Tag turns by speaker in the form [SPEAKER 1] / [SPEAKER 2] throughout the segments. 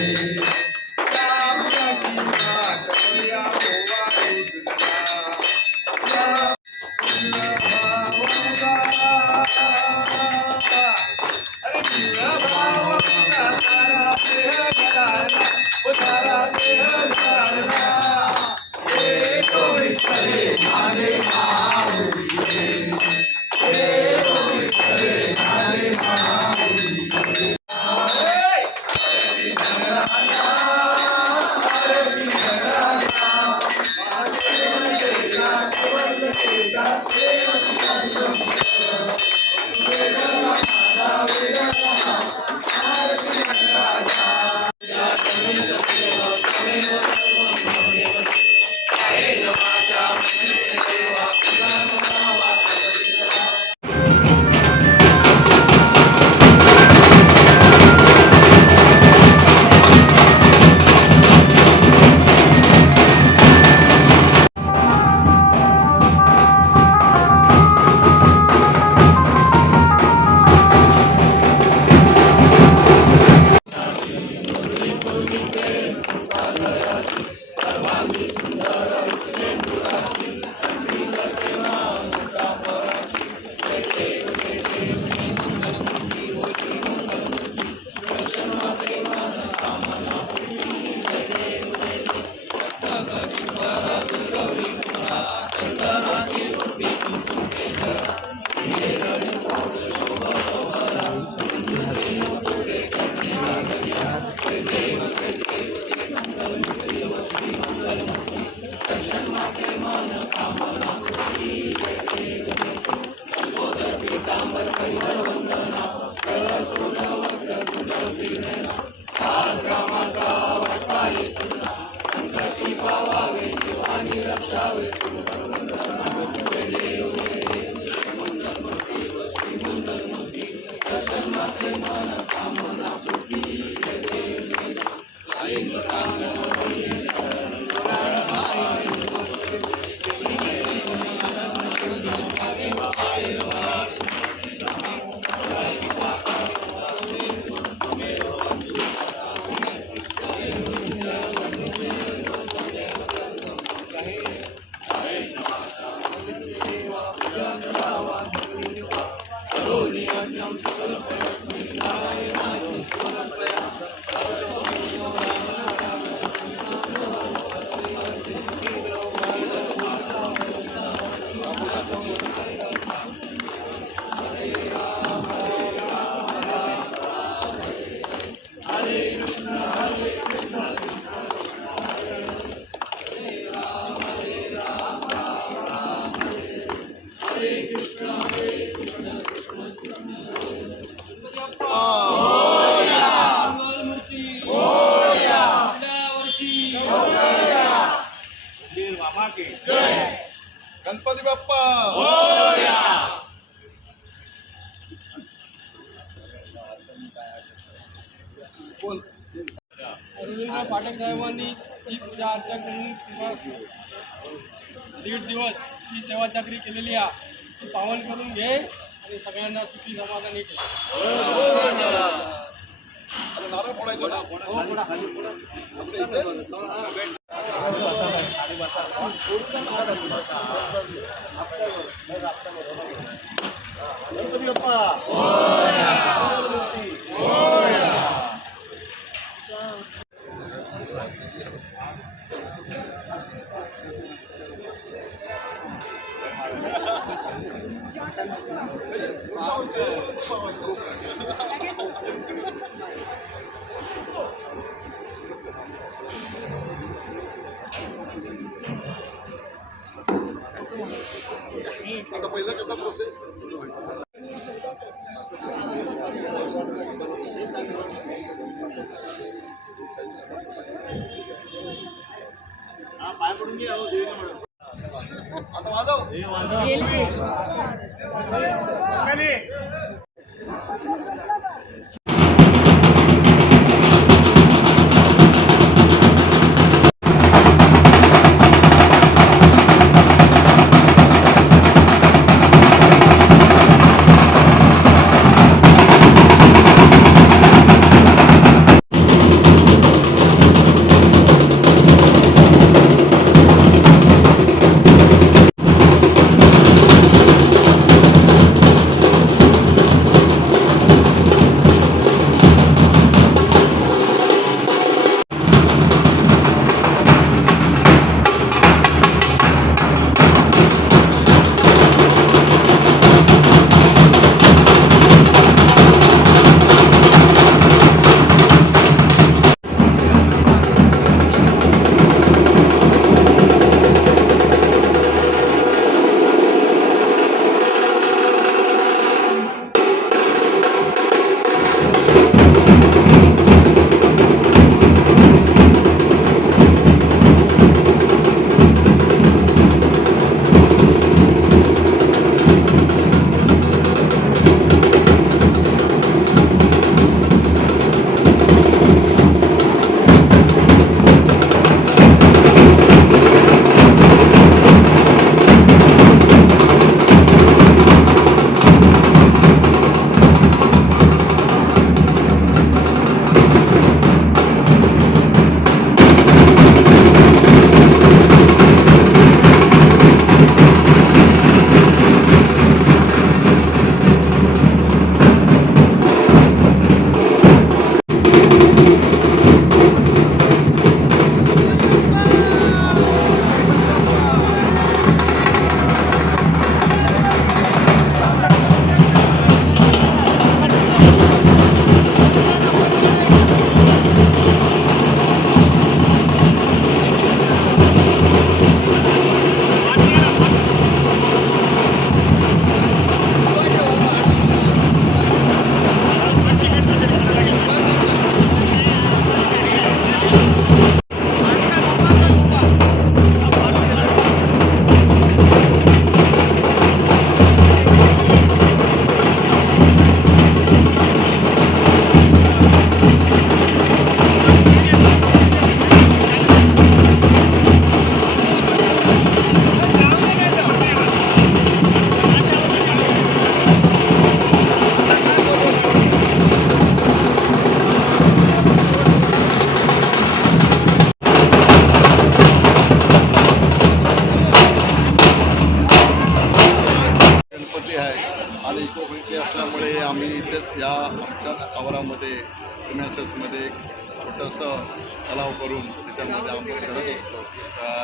[SPEAKER 1] Thank you. Ganpati Bappa! बोल.
[SPEAKER 2] रवींद्र पाठक साहेबांनी ही पूजा अर्चा करून दीड दिवस ही सेवा चाकरी केलेली आहे. ती पावन करून घे आणि सगळ्यांना सुखी समाधानी येते नारळ फोडायचं हो, ಗಣಪತಿಯಪ್ಪ
[SPEAKER 1] आता पहिलं कसा प्रोसेस आता माधव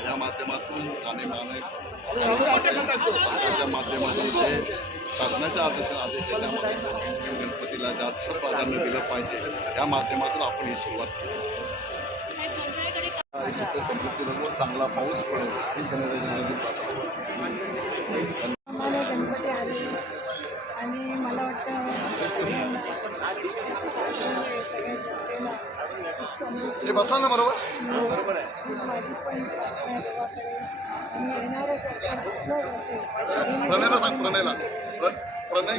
[SPEAKER 1] या माध्यमातून आणि माने सरकारच्या माध्यमातून जे शासनाच्या आदेश आदेश आहे त्यामध्ये गणपतीला जास्त प्राधान्य दिलं पाहिजे या माध्यमातून आपण ही सुरुवात केली सुख समृद्धी चांगला पाऊस पडेल ही प्रार्थना
[SPEAKER 3] आले आणि मला वाटतं सगळ्यांना
[SPEAKER 1] हे बसला ना बरोबर.
[SPEAKER 3] बरोबर आहे
[SPEAKER 1] प्रणयला सांग प्रणयला. प्रणय